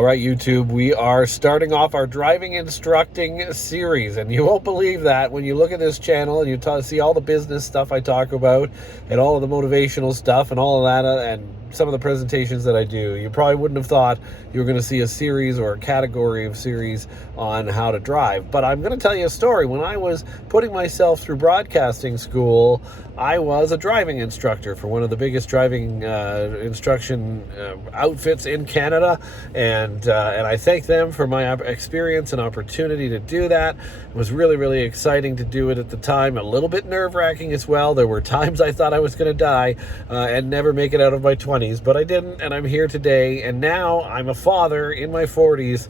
All right, YouTube, we are starting off our driving instructing series, and you won't believe that when you look at this channel and you see all the business stuff I talk about and all of the motivational stuff and all of that and some of the presentations that I do. You probably wouldn't have thought you were going to see a series or a category of series on how to drive. But I'm going to tell you a story. When I was putting myself through broadcasting school, I was a driving instructor for one of the biggest driving instruction outfits in Canada, and I thank them for my experience and opportunity to do that. It was really, really exciting to do it at the time. A little bit nerve-wracking as well. There were times I thought I was going to die and never make it out of my 20s, but I didn't, and I'm here today. And now I'm a father in my 40s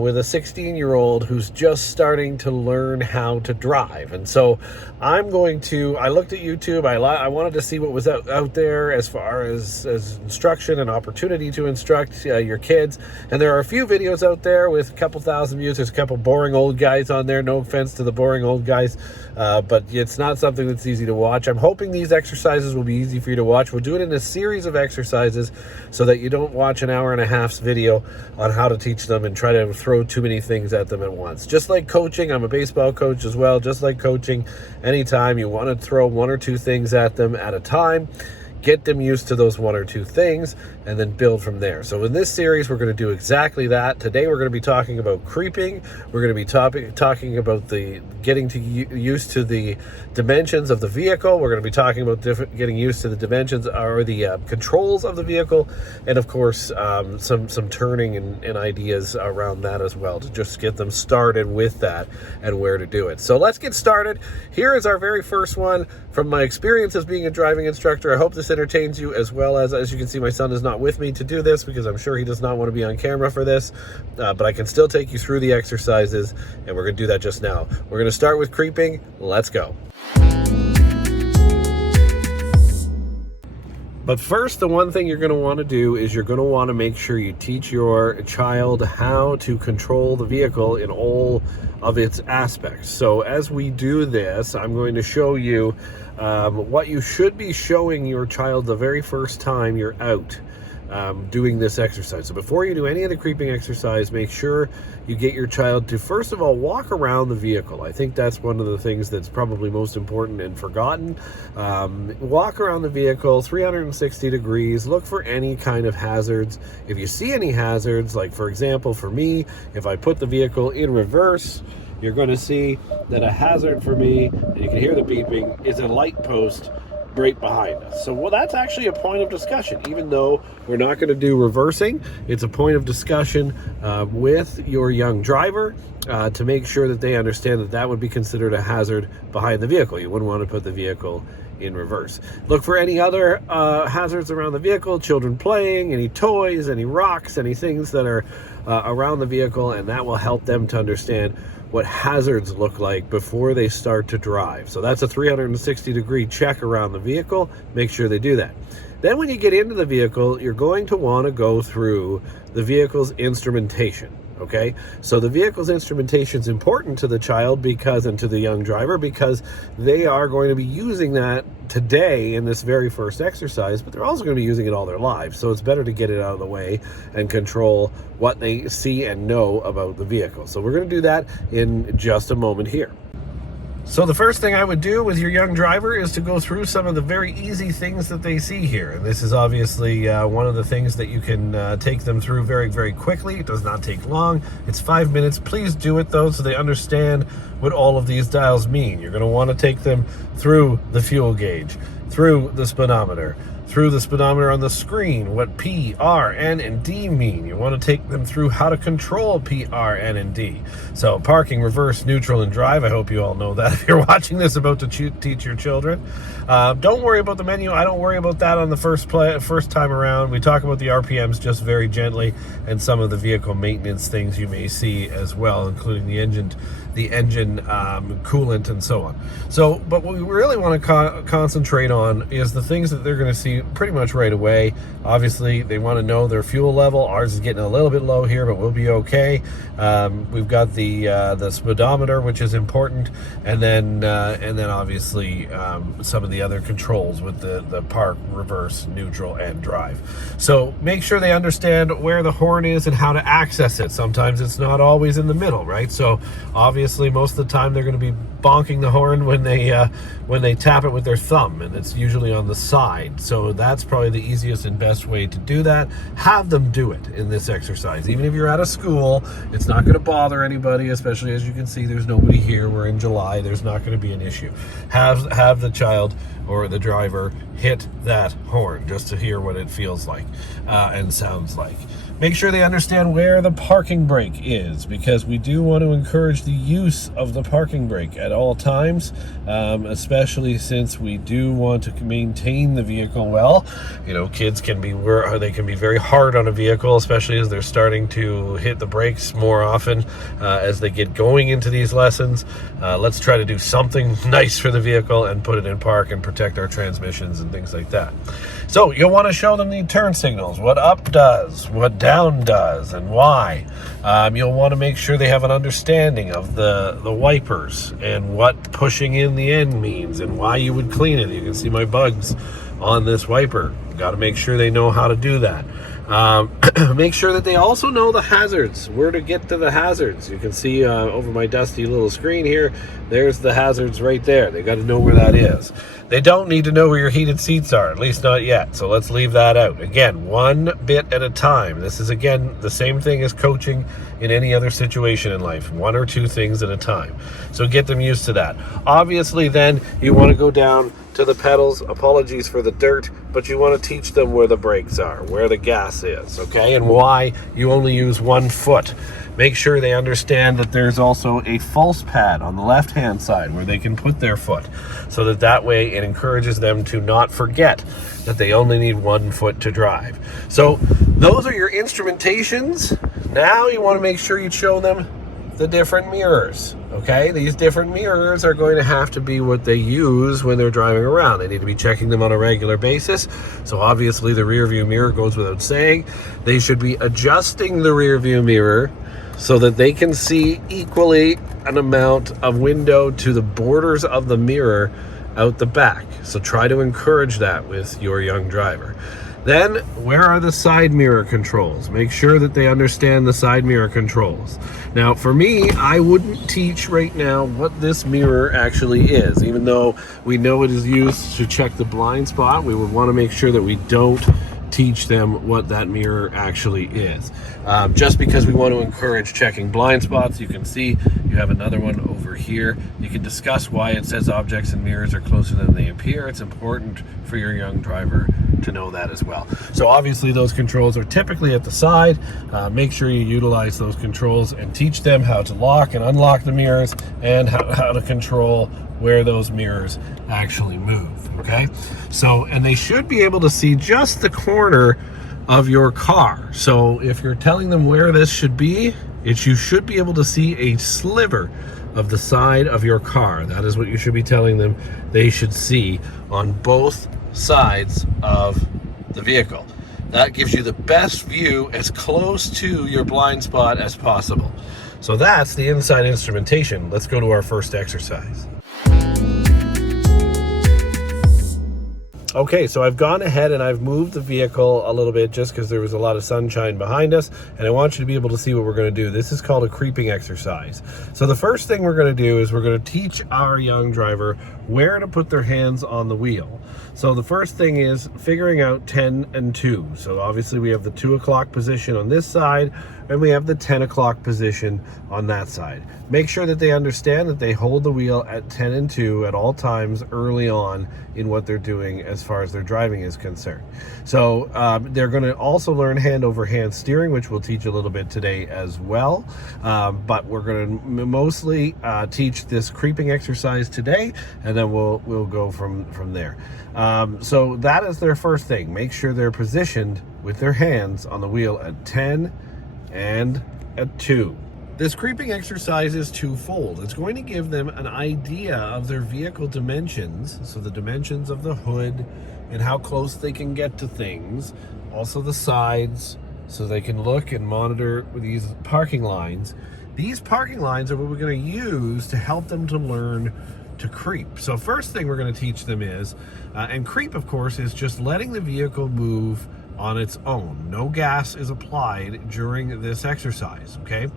with a 16-year-old who's just starting to learn how to drive. And so I looked at YouTube. I wanted to see what was out there as far as instruction and opportunity to instruct your kids. And there are a few videos out there with a couple thousand views. There's a couple boring old guys on there. No offense to the boring old guys, but it's not something that's easy to watch. I'm hoping these exercises will be easy for you to watch. We'll do it in a series of exercises so that you don't watch an hour and a half's video on how to teach them and try to throw too many things at them at once. Just like coaching, I'm a baseball coach as well. Just like coaching, anytime you want to throw one or two things at them at a time, get them used to those one or two things and then build from there. So in this series, we're going to do exactly that. Today, we're going to be talking about creeping. We're going to be talking about getting used to the dimensions of the vehicle. We're going to be talking about getting used to the dimensions or the controls of the vehicle. And of course, some turning and ideas around that as well to just get them started with that and where to do it. So let's get started. Here is our very first one from my experience as being a driving instructor. I hope this entertains you as well. As you can see, my son is not with me to do this because I'm sure he does not want to be on camera for this, but I can still take you through the exercises, and we're going to do that just now. We're going to start with creeping. Let's go. But first, the one thing you're going to want to do is you're going to want to make sure you teach your child how to control the vehicle in all of its aspects. So as we do this, I'm going to show you what you should be showing your child the very first time you're out doing this exercise. So before you do any of the creeping exercise, make sure you get your child to, first of all, walk around the vehicle. I think that's one of the things that's probably most important and forgotten. Walk around the vehicle 360 degrees, look for any kind of hazards. If you see any hazards, like for example, for me, if I put the vehicle in reverse, you're going to see that a hazard for me, and you can hear the beeping, is a light post right behind us. So, well, that's actually a point of discussion. Even though we're not going to do reversing, it's a point of discussion with your young driver to make sure that they understand that that would be considered a hazard behind the vehicle. You wouldn't want to put the vehicle in reverse. Look for any other hazards around the vehicle, children playing, any toys, any rocks, any things that are around the vehicle, and that will help them to understand what hazards look like before they start to drive. So that's a 360 degree check around the vehicle. Make sure they do that. Then when you get into the vehicle, you're going to want to go through the vehicle's instrumentation. Okay, so the vehicle's instrumentation is important to the child and to the young driver because they are going to be using that today in this very first exercise, but they're also going to be using it all their lives. So it's better to get it out of the way and control what they see and know about the vehicle. So we're going to do that in just a moment here. So the first thing I would do with your young driver is to go through some of the very easy things that they see here. And this is obviously one of the things that you can take them through very, very quickly. It does not take long. It's 5 minutes. Please do it, though, so they understand what all of these dials mean. You're going to want to take them through the fuel gauge, through the speedometer, through the speedometer on the screen, what P, R, N, and D mean. You want to take them through how to control P, R, N, and D. So parking, reverse, neutral, and drive. I hope you all know that if you're watching this about to teach your children. Don't worry about the menu. I don't worry about that on the first time around. We talk about the RPMs just very gently and some of the vehicle maintenance things you may see as well, including the engine the engine coolant and so on. So, but what we really want to concentrate on is the things that they're going to see pretty much right away. Obviously, they want to know their fuel level. Ours is getting a little bit low here, but we'll be okay. We've got the speedometer, which is important, and then obviously some of the other controls with the park, reverse, neutral, and drive. So make sure they understand where the horn is and how to access it. Sometimes it's not always in the middle, right? So obviously most of the time they're going to be bonking the horn when they tap it with their thumb, and it's usually on the side. So that's probably the easiest and best way to do that. Have them do it in this exercise. Even if you're at a school, it's not going to bother anybody, especially as you can see there's nobody here. We're in July. There's not going to be an issue. Have the child or the driver hit that horn just to hear what it feels like and sounds like. Make sure they understand where the parking brake is, because we do want to encourage the use of the parking brake at all times, especially since we do want to maintain the vehicle well. You know, kids can be very hard on a vehicle, especially as they're starting to hit the brakes more often as they get going into these lessons. Let's try to do something nice for the vehicle and put it in park and protect our transmissions and things like that. So you'll want to show them the turn signals, what up does, what down does, and why. You'll want to make sure they have an understanding of the wipers and what pushing in the end means and why you would clean it. You can see my bugs on this wiper. Got to make sure they know how to do that. Make sure that they also know the hazards, where to get to the hazards. You can see over my dusty little screen here, there's the hazards right there. They got to know where that is. They don't need to know where your heated seats are, at least not yet. So let's leave that out. Again, one bit at a time. This is, again, the same thing as coaching in any other situation in life. One or two things at a time. So get them used to that. Obviously, then, you want to go down to the pedals. Apologies for the dirt, but you want to teach them where the brakes are, where the gas is, okay, and why you only use 1 foot. Make sure they understand that there's also a false pad on the left-hand side where they can put their foot, so that way it encourages them to not forget that they only need 1 foot to drive. So those are your instrumentations. Now you want to make sure you show them the different mirrors, okay? These different mirrors are going to have to be what they use when they're driving around. They need to be checking them on a regular basis. So obviously the rear view mirror goes without saying. They should be adjusting the rear view mirror so that they can see equally an amount of window to the borders of the mirror out the back. So try to encourage that with your young driver. Then, where are the side mirror controls? Make sure that they understand the side mirror controls. Now, for me, I wouldn't teach right now what this mirror actually is. Even though we know it is used to check the blind spot, we would want to make sure that we don't teach them what that mirror actually is. Just because we want to encourage checking blind spots. You can see you have another one over here. You can discuss why it says objects and mirrors are closer than they appear. It's important for your young driver to know that as well. So obviously those controls are typically at the side. Make sure you utilize those controls and teach them how to lock and unlock the mirrors and how to control where those mirrors actually move, okay? So, and they should be able to see just the corner of your car. So if you're telling them where this should be, you should be able to see a sliver of the side of your car. That is what you should be telling them they should see on both sides of the vehicle. That gives you the best view as close to your blind spot as possible. So that's the inside instrumentation. Let's go to our first exercise. Okay, so I've gone ahead and I've moved the vehicle a little bit just because there was a lot of sunshine behind us, and I want you to be able to see what we're going to do. This is called a creeping exercise. So the first thing we're going to do is we're going to teach our young driver where to put their hands on the wheel. So the first thing is figuring out 10 and 2. So obviously we have the 2 o'clock position on this side, and we have the 10 o'clock position on that side. Make sure that they understand that they hold the wheel at 10 and 2 at all times early on in what they're doing as far as their driving is concerned. So they're going to also learn hand over hand steering, which we'll teach a little bit today as well. But we're going to mostly teach this creeping exercise today, and then we'll go from there. So that is their first thing. Make sure they're positioned with their hands on the wheel at 10 and at 2. This creeping exercise is twofold. It's going to give them an idea of their vehicle dimensions, so the dimensions of the hood and how close they can get to things, also the sides, so they can look and monitor these parking lines. These parking lines are what we're going to use to help them to learn to creep. So first thing we're going to teach them is, and creep of course is just letting the vehicle move on its own. No gas is applied during this exercise, okay?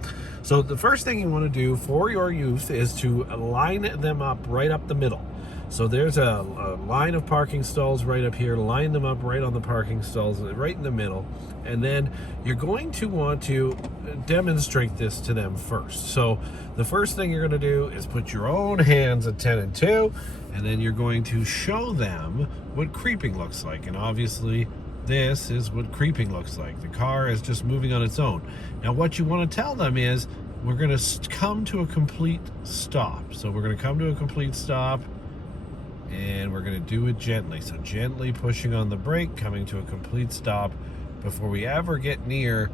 So the first thing you want to do for your youth is to line them up right up the middle. So there's a line of parking stalls right up here. Line them up right on the parking stalls, right in the middle. And then you're going to want to demonstrate this to them first. So the first thing you're going to do is put your own hands at 10 and 2, and then you're going to show them what creeping looks like. And obviously, this is what creeping looks like. The car is just moving on its own. Now, what you want to tell them is, we're going to come to a complete stop. So we're going to come to a complete stop, and we're going to do it gently. So gently pushing on the brake, coming to a complete stop before we ever get near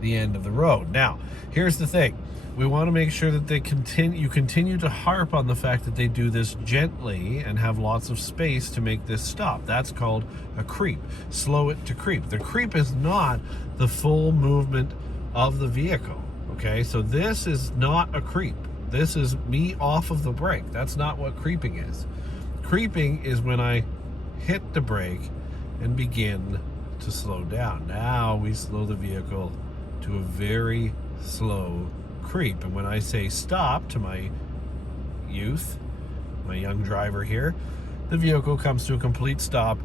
the end of the road. Now, here's the thing. We want to make sure that you continue to harp on the fact that they do this gently and have lots of space to make this stop. That's called a creep. Slow it to creep. The creep is not the full movement of the vehicle, okay? So this is not a creep. This is me off of the brake. That's not what creeping is. Creeping is when I hit the brake and begin to slow down. Now we slow the vehicle to a very slow creep. And when I say stop to my youth, my young driver here, the vehicle comes to a complete stop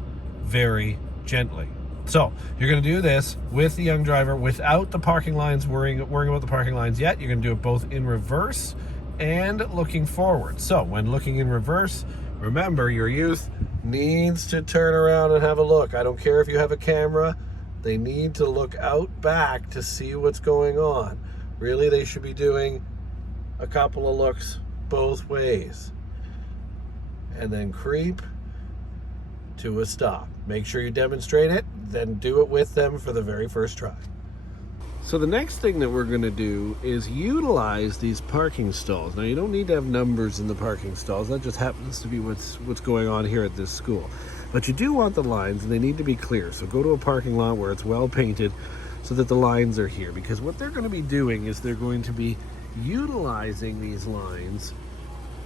very gently. So you're going to do this with the young driver without the parking lines, worrying about the parking lines yet. You're going to do it both in reverse and looking forward. So when looking in reverse, remember, your youth needs to turn around and have a look. I don't care if you have a camera. They need to look out back to see what's going on. Really, they should be doing a couple of looks both ways. And then creep to a stop. Make sure you demonstrate it, then do it with them for the very first try. So the next thing that we're going to do is utilize these parking stalls. Now, you don't need to have numbers in the parking stalls. That just happens to be what's going on here at this school. But you do want the lines, and they need to be clear. So go to a parking lot where it's well painted so that the lines are here. Because what they're going to be doing is they're going to be utilizing these lines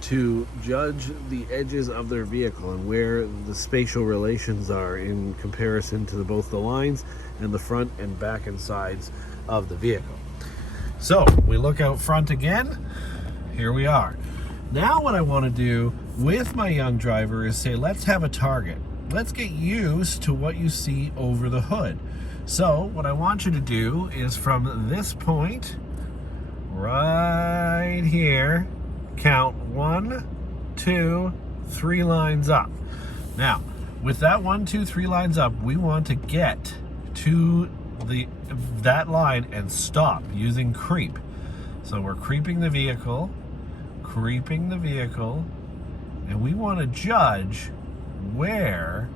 to judge the edges of their vehicle and where the spatial relations are in comparison to both the lines and the front and back and sides of the vehicle. So we look out front again. Here we are. Now what I want to do with my young driver is say, let's have a target. Let's get used to what you see over the hood. So what I want you to do is from this point right here, count 1, 2, 3 lines up. Now, with that 1, 2, 3 lines up, we want to get to that line and stop using creep. So we're creeping the vehicle, and we want to judge where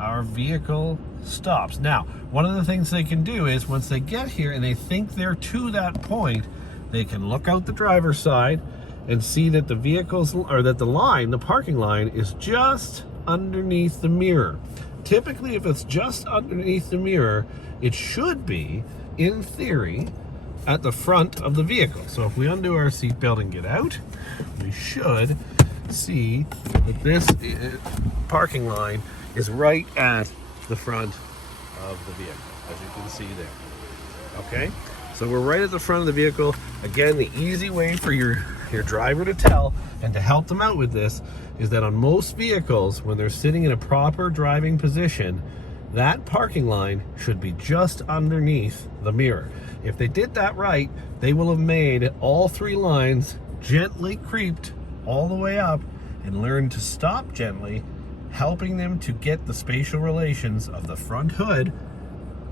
our vehicle stops. Now, one of the things they can do is once they get here and they think they're to that point, they can look out the driver's side and see that the the parking line is just underneath the mirror. Typically, if it's just underneath the mirror, it should be, in theory, at the front of the vehicle. So if we undo our seatbelt and get out, we should see that this parking line is right at the front of the vehicle, as you can see there. Okay? So we're right at the front of the vehicle. Again, the easy way for your driver to tell and to help them out with this is that on most vehicles, when they're sitting in a proper driving position, that parking line should be just underneath the mirror. If they did that right, they will have made all 3 lines gently creeped all the way up and learned to stop gently, helping them to get the spatial relations of the front hood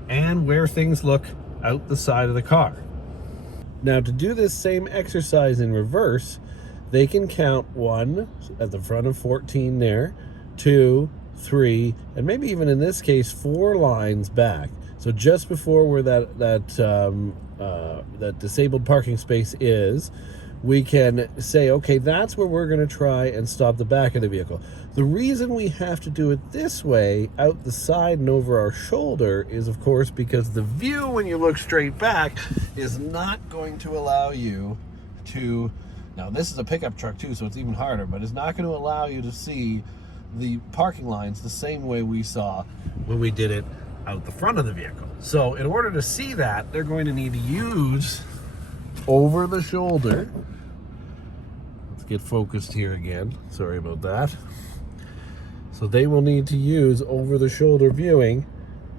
and where things look out the side of the car. Now, to do this same exercise in reverse, they can count 1 at the front of 14 there, 2, 3, and maybe even in this case 4 lines back. So just before where that that disabled parking space is, we can say, okay, that's where we're going to try and stop the back of the vehicle. The reason we have to do it this way, out the side and over our shoulder, is of course because the view when you look straight back is not going to allow you to, now this is a pickup truck too, so it's even harder, but it's not going to allow you to see the parking lines the same way we saw when we did it out the front of the vehicle. So in order to see that, they're going to need to use over the shoulder. Let's get focused here again. Sorry about that. So they will need to use over the shoulder viewing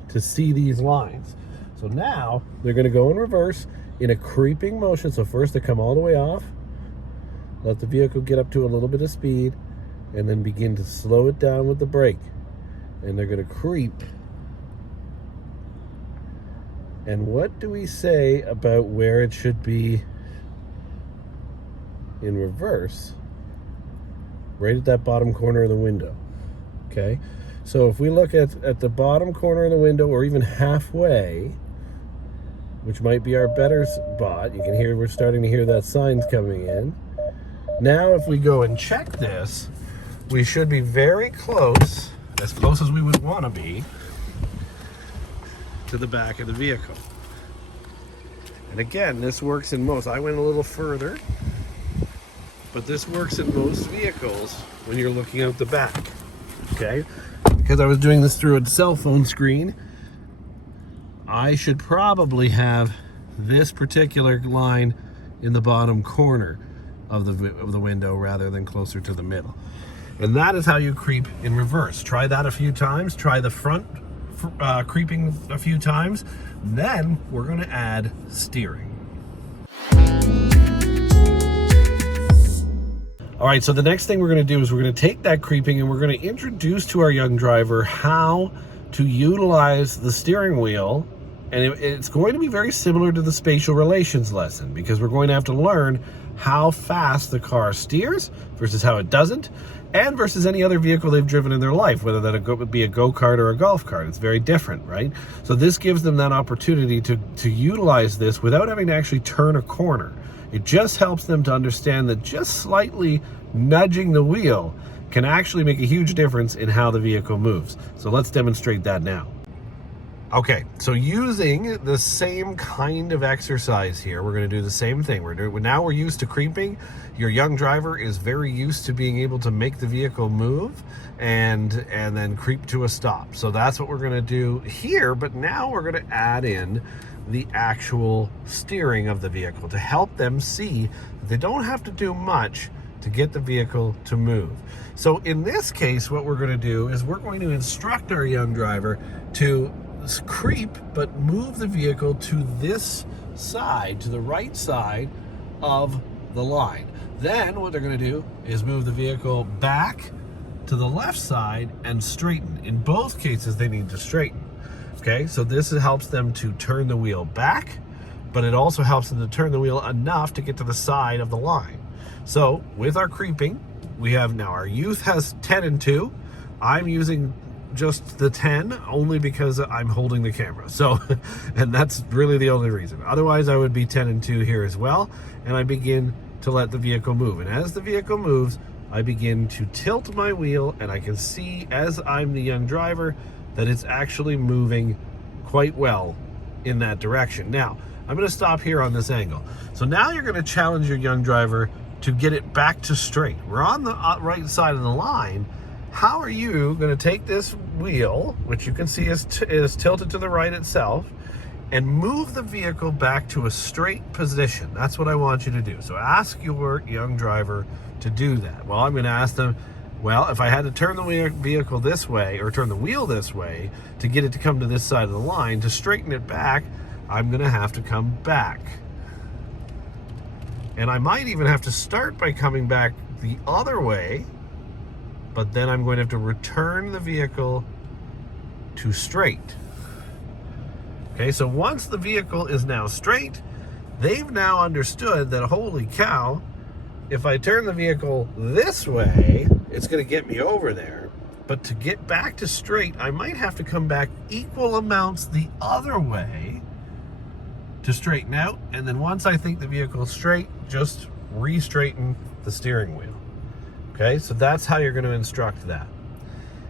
to see these lines. So now they're going to go in reverse in a creeping motion. So first they come all the way off, let the vehicle get up to a little bit of speed, and then begin to slow it down with the brake. And they're going to creep. And what do we say about where it should be in reverse? Right at that bottom corner of the window. Okay? So if we look at the bottom corner of the window, or even halfway, which might be our better spot, you can hear, we're starting to hear that sign's coming in. Now if we go and check this, we should be very close, as close as we would want to be, to the back of the vehicle. And again, this works in most. I went a little further, but this works in most vehicles when you're looking out the back. Okay? Because I was doing this through a cell phone screen, I should probably have this particular line in the bottom corner of the window rather than closer to the middle. And that is how you creep in reverse. Try that a few times. Try the front creeping a few times. Then we're going to add steering. All right, so the next thing we're going to do is we're going to take that creeping and we're going to introduce to our young driver how to utilize the steering wheel. And it's going to be very similar to the spatial relations lesson, because we're going to have to learn how fast the car steers versus how it doesn't, and versus any other vehicle they've driven in their life, whether that would be a go-kart or a golf cart. It's very different, right? So this gives them that opportunity to utilize this without having to actually turn a corner. It just helps them to understand that just slightly nudging the wheel can actually make a huge difference in how the vehicle moves. So let's demonstrate that now. Okay, so using the same kind of exercise here, we're going to do the same thing. Now we're used to creeping. Your young driver is very used to being able to make the vehicle move and then creep to a stop. So that's what we're going to do here, but now we're going to add in the actual steering of the vehicle to help them see that they don't have to do much to get the vehicle to move. So in this case, what we're going to do is we're going to instruct our young driver to creep but move the vehicle to this side, to the right side of the line. Then what they're going to do is move the vehicle back to the left side and straighten. In both cases they need to straighten. Okay, so this helps them to turn the wheel back, but it also helps them to turn the wheel enough to get to the side of the line. So with our creeping, we have now our youth has 10 and 2. I'm using just the 10 only because I'm holding the camera. So, and that's really the only reason. Otherwise I would be 10 and 2 here as well. And I begin to let the vehicle move. And as the vehicle moves, I begin to tilt my wheel, and I can see as I'm the young driver that it's actually moving quite well in that direction. Now, I'm going to stop here on this angle. So now you're going to challenge your young driver to get it back to straight. We're on the right side of the line. How are you going to take this wheel, which you can see is tilted to the right itself, and move the vehicle back to a straight position? That's what I want you to do. So ask your young driver to do that. Well, I'm going to ask them, well, if I had to turn the vehicle this way, or turn the wheel this way to get it to come to this side of the line, to straighten it back, I'm going to have to come back. And I might even have to start by coming back the other way, but then I'm going to have to return the vehicle to straight. Okay, so once the vehicle is now straight, they've now understood that, holy cow, if I turn the vehicle this way, it's going to get me over there. But to get back to straight, I might have to come back equal amounts the other way to straighten out, and then once I think the vehicle's straight, just re-straighten the steering wheel. Okay, so that's how you're going to instruct that.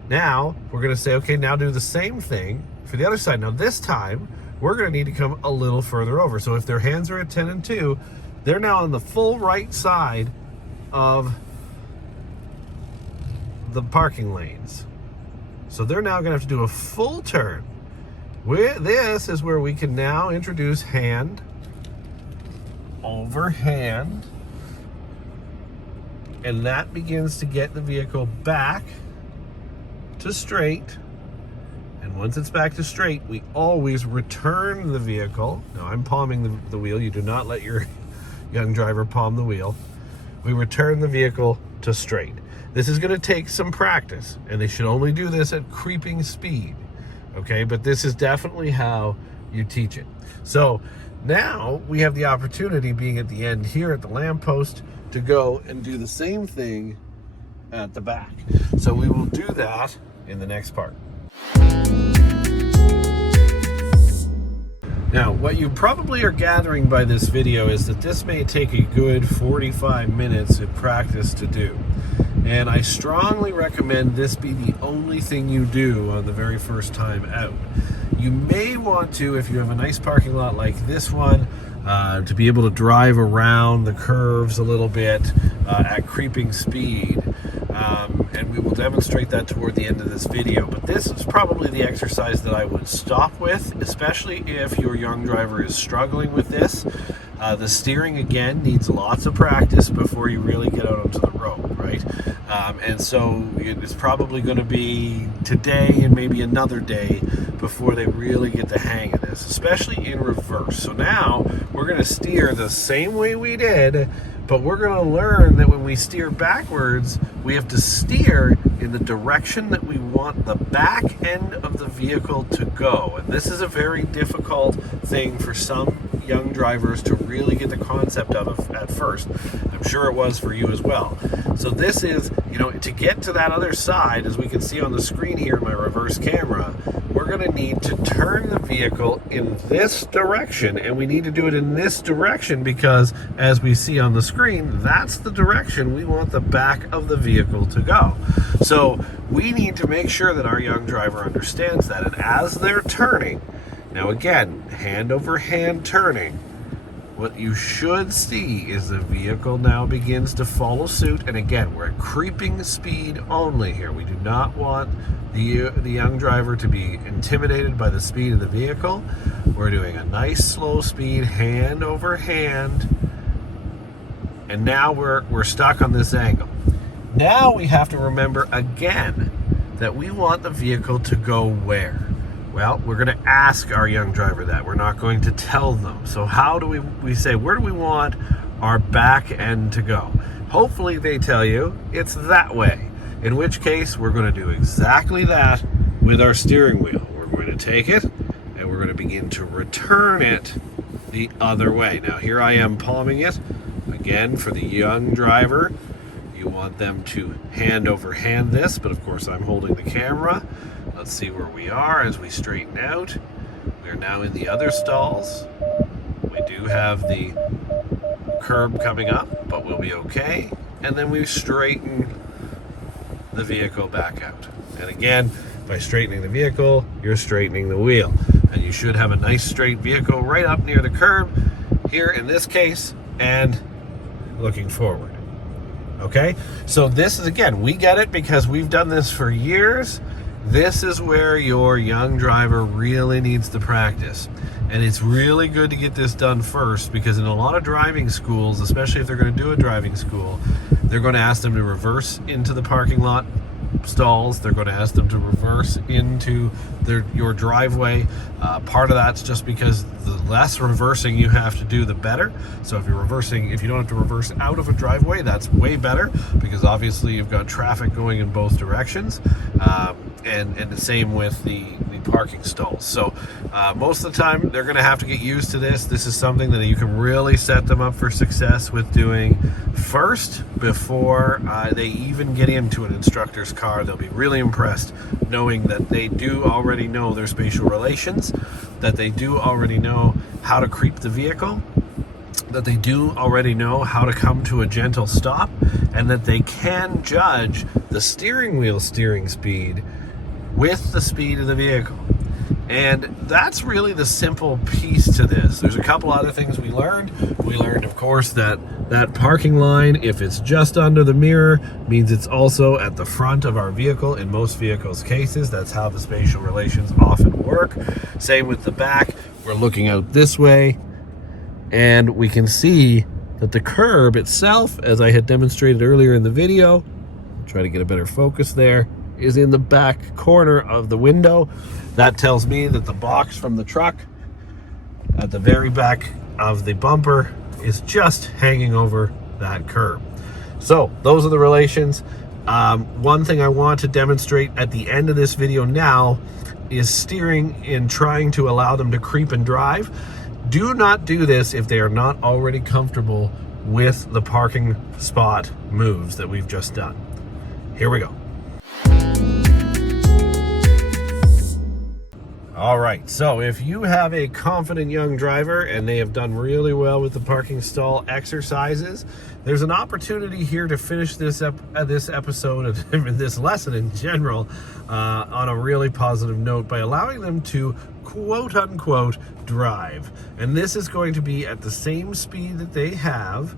Now, we're going to say, okay, now do the same thing for the other side. Now, this time, we're going to need to come a little further over. So if their hands are at 10 and 2, they're now on the full right side of the parking lanes. So they're now going to have to do a full turn. This is where we can now introduce hand over hand, and that begins to get the vehicle back to straight. And once it's back to straight, we always return the vehicle. Now, I'm palming the wheel. You do not let your young driver palm the wheel. We return the vehicle to straight. This is going to take some practice, and they should only do this at creeping speed. Okay, but this is definitely how you teach it. So now we have the opportunity, being at the end here at the lamppost, to go and do the same thing at the back. So we will do that in the next part. Now, what you probably are gathering by this video is that this may take a good 45 minutes of practice to do. And I strongly recommend this be the only thing you do on the very first time out. You may want to, if you have a nice parking lot like this one, to be able to drive around the curves a little bit at creeping speed. And we will demonstrate that toward the end of this video. But this is probably the exercise that I would stop with, especially if your young driver is struggling with this. The steering, again, needs lots of practice before you really get out onto the road, right? And so it's probably going to be today and maybe another day before they really get the hang of this, especially in reverse. So now we're going to steer the same way we did, but we're going to learn that when we steer backwards, we have to steer in the direction that we want the back end of the vehicle to go. And this is a very difficult thing for some young drivers to really get the concept of at first. I'm sure it was for you as well. So this is, to get to that other side, as we can see on the screen here in my reverse camera, we're going to need to turn the vehicle in this direction, and we need to do it in this direction because, as we see on the screen, that's the direction we want the back of the vehicle to go. So we need to make sure that our young driver understands that, and as they're turning, now again, hand over hand turning, what you should see is the vehicle now begins to follow suit. And again, we're at creeping speed only here. We do not want the young driver to be intimidated by the speed of the vehicle. We're doing a nice slow speed, hand over hand. And now we're stuck on this angle. Now we have to remember again that we want the vehicle to go where? Well, we're going to ask our young driver that. We're not going to tell them. So how do we say, where do we want our back end to go? Hopefully they tell you it's that way. In which case, we're going to do exactly that with our steering wheel. We're going to take it and we're going to begin to return it the other way. Now here I am palming it. Again, for the young driver, you want them to hand over hand this, but of course I'm holding the camera. Let's see where we are as we straighten out. We are now in the other stalls. We do have the curb coming up, but we'll be okay. And then we straighten the vehicle back out. And again, by straightening the vehicle, you're straightening the wheel. And you should have a nice straight vehicle right up near the curb, here in this case, and looking forward. Okay? So this is, again, we get it because we've done this for years. This is where your young driver really needs to practice. And it's really good to get this done first, because in a lot of driving schools, especially if they're going to do a driving school, they're going to ask them to reverse into the parking lot stalls. They're going to ask them to reverse into your driveway. Part of that's just because the less reversing you have to do, the better. So if you don't have to reverse out of a driveway, that's way better, because obviously you've got traffic going in both directions. and the same with the parking stalls. So most of the time they're going to have to get used to this. This is something that you can really set them up for success with doing first before they even get into an instructor's car. They'll be really impressed knowing that they do already know their spatial relations, that they do already know how to creep the vehicle, that they do already know how to come to a gentle stop, and that they can judge the steering wheel steering speed with the speed of the vehicle. And that's really the simple piece to this. There's a couple other things we learned. We learned, of course, that parking line, if it's just under the mirror, means it's also at the front of our vehicle in most vehicles' cases. That's how the spatial relations often work. Same with the back. We're looking out this way, and we can see that the curb itself, as I had demonstrated earlier in the video, I'll try to get a better focus there, is in the back corner of the window. That tells me that the box from the truck at the very back of the bumper is just hanging over that curb. So those are the relations. One thing I want to demonstrate at the end of this video now is steering in trying to allow them to creep and drive. Do not do this if they are not already comfortable with the parking spot moves that we've just done. Here we go. All right, so if you have a confident young driver and they have done really well with the parking stall exercises, there's an opportunity here to finish this episode and this lesson in general on a really positive note by allowing them to quote unquote drive. And this is going to be at the same speed that they have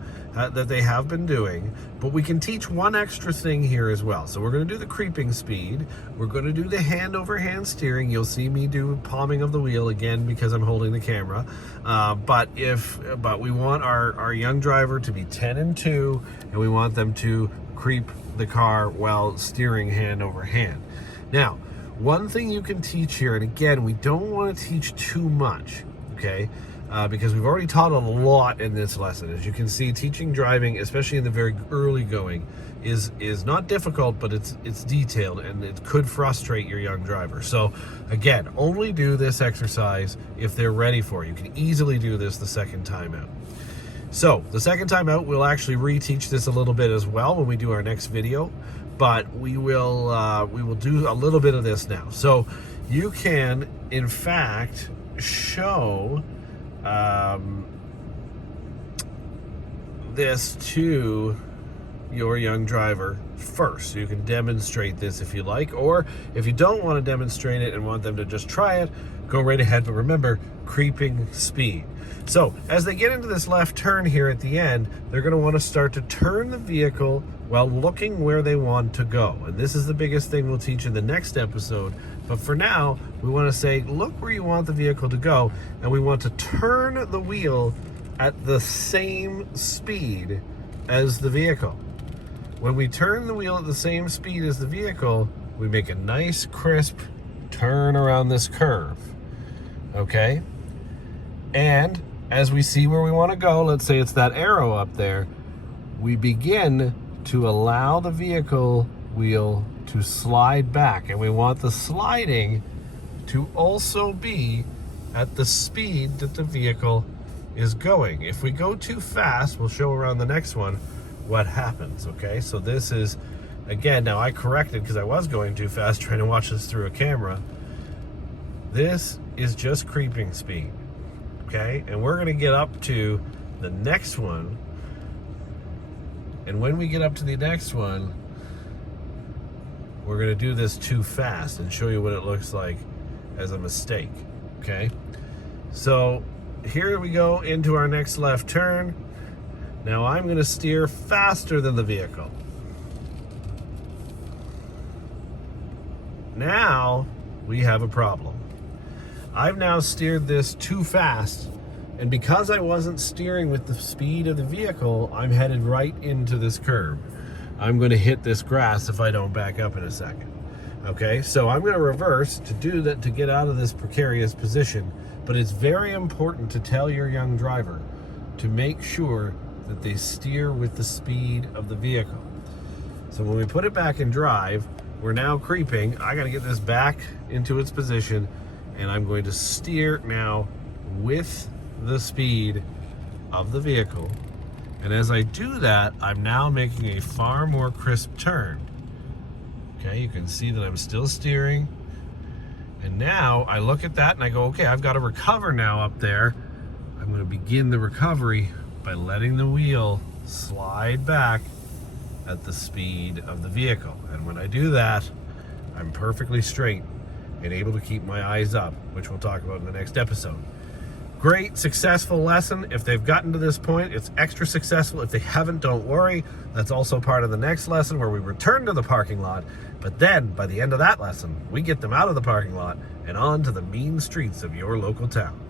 been doing, but we can teach one extra thing here as well. So we're going to do the creeping speed. We're going to do the hand over hand steering. You'll see me do palming of the wheel again because I'm holding the camera. But we want our young driver to be 10 and 2, and we want them to creep the car while steering hand over hand. Now, one thing you can teach here, and again, we don't want to teach too much, okay? Because we've already taught a lot in this lesson. As you can see, teaching driving, especially in the very early going, is not difficult, but it's detailed, and it could frustrate your young driver. So again, only do this exercise if they're ready for it. You can easily do this the second time out. So the second time out, we'll actually reteach this a little bit as well when we do our next video, but we will do a little bit of this now. So you can, in fact, show this to your young driver first. So you can demonstrate this if you like, or if you don't want to demonstrate it and want them to just try it, go right ahead. But remember, creeping speed. So as they get into this left turn here at the end, they're going to want to start to turn the vehicle while looking where they want to go. And this is the biggest thing we'll teach in the next episode. But for now, we want to say, look where you want the vehicle to go, and we want to turn the wheel at the same speed as the vehicle. When we turn the wheel at the same speed as the vehicle, we make a nice, crisp turn around this curve, okay? And as we see where we want to go, let's say it's that arrow up there, we begin to allow the vehicle wheel to slide back, and we want the sliding to also be at the speed that the vehicle is going. If we go too fast, we'll show around the next one what happens, okay? So this is, again, now I corrected because I was going too fast trying to watch this through a camera. This is just creeping speed, okay? And we're going to get up to the next one, and when we get up to the next one, we're going to do this too fast and show you what it looks like as a mistake, okay? So here we go into our next left turn. Now I'm going to steer faster than the vehicle. Now we have a problem. I've now steered this too fast, and because I wasn't steering with the speed of the vehicle, I'm headed right into this curb. I'm going to hit this grass if I don't back up in a second. Okay, so I'm going to reverse to do that, to get out of this precarious position. But it's very important to tell your young driver to make sure that they steer with the speed of the vehicle. So when we put it back in drive, we're now creeping. I got to get this back into its position, and I'm going to steer now with the speed of the vehicle. And as I do that, I'm now making a far more crisp turn. Okay, you can see that I'm still steering. And now I look at that and I go, okay, I've got to recover now up there. I'm going to begin the recovery by letting the wheel slide back at the speed of the vehicle. And when I do that, I'm perfectly straight and able to keep my eyes up, which we'll talk about in the next episode. Great, successful lesson. If they've gotten to this point, it's extra successful. If they haven't, don't worry. That's also part of the next lesson where we return to the parking lot. But then, by the end of that lesson, we get them out of the parking lot and on to the mean streets of your local town.